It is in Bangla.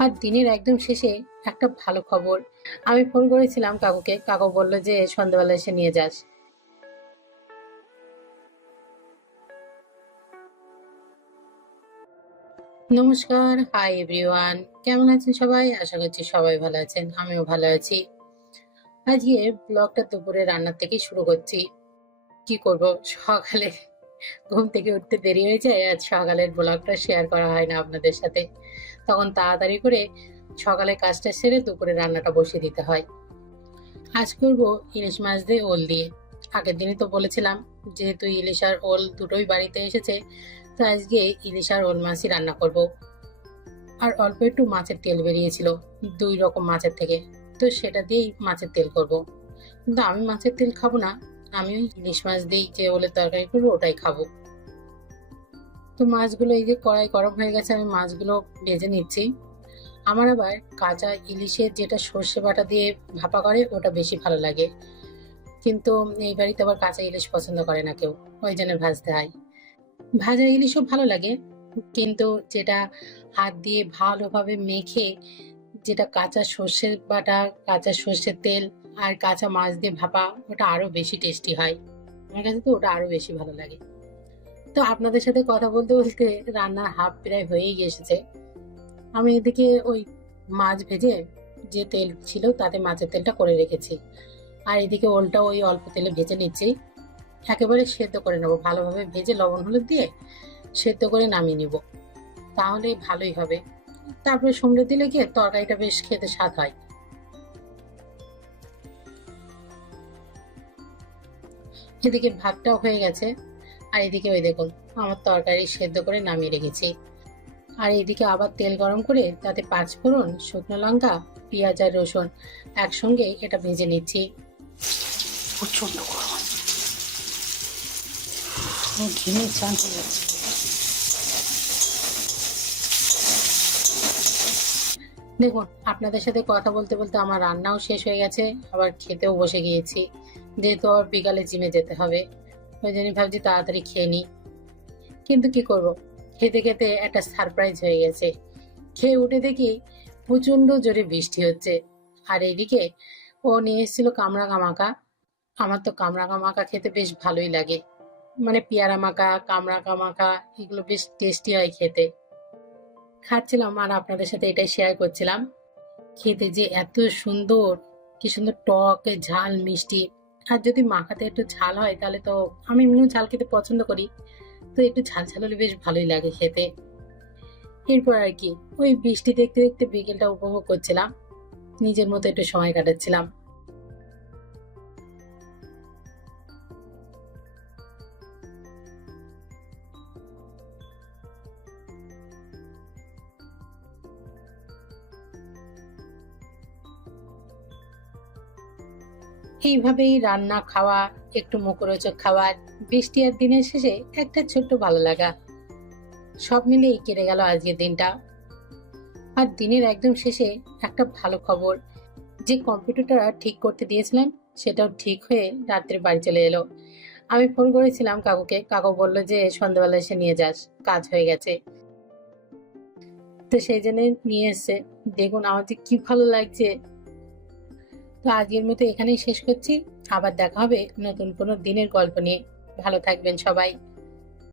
আর দিনের একদম শেষে একটা ভালো খবর। আমি ফোন করেছিলাম কাকুকে, কাকু বলল যে সন্ধ্যাবেলা এসে নিয়ে যাস। নমস্কার, হাই এভরিওয়ান। কেমন আছেন সবাই? আশা করছি সবাই ভালো আছেন, আমিও ভালো আছি। আজকে ব্লগটা দুপুরে রান্নার থেকেই শুরু করছি। কি করব, সকালে ঘুম থেকে উঠতে দেরি হয়ে যায়, আজ সকালের ব্লগটা শেয়ার করা হয় না আপনাদের সাথে। তখন তাড়াতাড়ি করে সকালে কাজটা সেরে দুপুরে রান্নাটা বসিয়ে দিতে হয়। আজ করব ইলিশ মাছ দিয়ে ওল দিয়ে। আগের দিনই তো বলেছিলাম, যেহেতু ইলিশ আর ওল দুটোই বাড়িতে এসেছে, তো আজকে ইলিশ আর ওল মাছই রান্না করব। আর অল্প একটু মাছের তেল বেরিয়েছিল 2 রকম মাছের থেকে, তো সেটা দিয়েই মাছের তেল করব। কিন্তু আমি মাছের তেল খাবো না, আমি ওই ইলিশ মাছ দিয়েই যে ওলের তরকারি করবো ওটাই খাবো। তো মাছগুলো এই যে কড়াই গরম হয়ে গেছে, আমি মাছগুলো ভেজে নিচ্ছি। আমার আবার কাঁচা ইলিশের যেটা সর্ষে বাটা দিয়ে ভাপা করে ওটা বেশি ভালো লাগে, কিন্তু এই বাড়িতে আবার কাঁচা ইলিশ পছন্দ করে না কেউ, ওই জন্য ভাজতে হয়। ভাজা ইলিশও ভালো লাগে, কিন্তু যেটা হাত দিয়ে ভালোভাবে মেখে, যেটা কাঁচা সর্ষের বাটা, কাঁচা সর্ষের তেল আর কাঁচা মাছ দিয়ে ভাপা, ওটা আরো বেশি টেস্টি হয়। আমার কাছে তো ওটা আরো বেশি ভালো লাগে। তো আপনাদের সাথে কথা বলতে বলতে রান্নার হাফ প্রায় হয়েই এসেছে। আমি এদিকে ওই মাছ ভেজে যে তেল ছিল তাতে মাছের তেলটা করে রেখেছি, আর এদিকে ওলটা ওই অল্প তেলে ভেজে নিচ্ছি। একেবারে সেদ্ধ করে নেবো, ভালোভাবে ভেজে লবণ হলুদ দিয়ে সেদ্ধ করে নামিয়ে নিব, তাহলে ভালোই হবে। তারপরে সঙ্গে দিলে কি তরকারিটা বেশ খেতে স্বাদ হয়। এদিকে ভাতটাও হয়ে গেছে, আর এদিকে ওই দেখুন আমার তরকারি সেদ্ধ করে নামিয়ে রেখেছি। আর এদিকে আবার তেল গরম করে তাতে 5 ফোড়ন, শুকনো লঙ্কা, পেঁয়াজ আর রসুন একসঙ্গে এটা ভেজে নিচ্ছি। প্রচন্ড গরম, ঘিমে চান হয়ে যাচ্ছে। দেখুন, আপনাদের সাথে কথা বলতে বলতে আমার রান্নাও শেষ হয়ে গেছে, আবার খেতেও বসে গিয়েছি। যেহেতু আবার বিকালে জিমে যেতে হবে, ওই জন্য ভাবছি তাড়াতাড়ি খেয়ে নিই। কিন্তু কি করব, খেতে খেতে একটা সারপ্রাইজ হয়ে গেছে। খেয়ে উঠে দেখি প্রচন্ড জোরে বৃষ্টি হচ্ছে। আর এইদিকে ও নিয়ে এসেছিল কামরাঙা মাখা। আমার তো কামরাঙা মাখা খেতে বেশ ভালোই লাগে, মানে পেয়ারা মাখা, কামরাঙা মাখা, এগুলো বেশ টেস্টি হয় খেতে। খাচ্ছিলাম আর আপনাদের সাথে এটাই শেয়ার করছিলাম। খেতে যে এত সুন্দর, কি সুন্দর টক ঝাল মিষ্টি। আর যদি মাখাতে একটু ঝাল হয় তাহলে তো, আমি এমনিও ঝাল খেতে পছন্দ করি, তো একটু ঝাল ঝাল হলে বেশ ভালোই লাগে খেতে। এরপর আর কি, ওই বৃষ্টি দেখতে দেখতে বিকেলটা উপভোগ করছিলাম, নিজের মতো একটু সময় কাটাচ্ছিলাম। এইভাবেই রান্না খাওয়া, একটু মুখরোচক খাবার, বৃষ্টি আর দিনের শেষে একটা ছোট্ট ভালো লাগা, সব মিলিয়েই কেটে গেল আজকের দিনটা। আর দিনের একদম শেষে একটা ভালো খবর, যে কম্পিউটারটা ঠিক করতে দিয়েছিলাম সেটাও ঠিক হয়ে রাত্রে বাড়ি চলে এলো। আমি ফোন করেছিলাম কাকুকে, কাকু বলল যে সন্ধ্যাবেলা এসে নিয়ে যাস, কাজ হয়ে গেছে। তো সেই জন্য নিয়ে এসছে। দেখুন আমার যে কি ভালো লাগছে। তো আজকের মতো এখানেই শেষ করছি, আবার দেখা হবে নতুন কোনো দিনের গল্প নিয়ে। ভালো থাকবেন সবাই।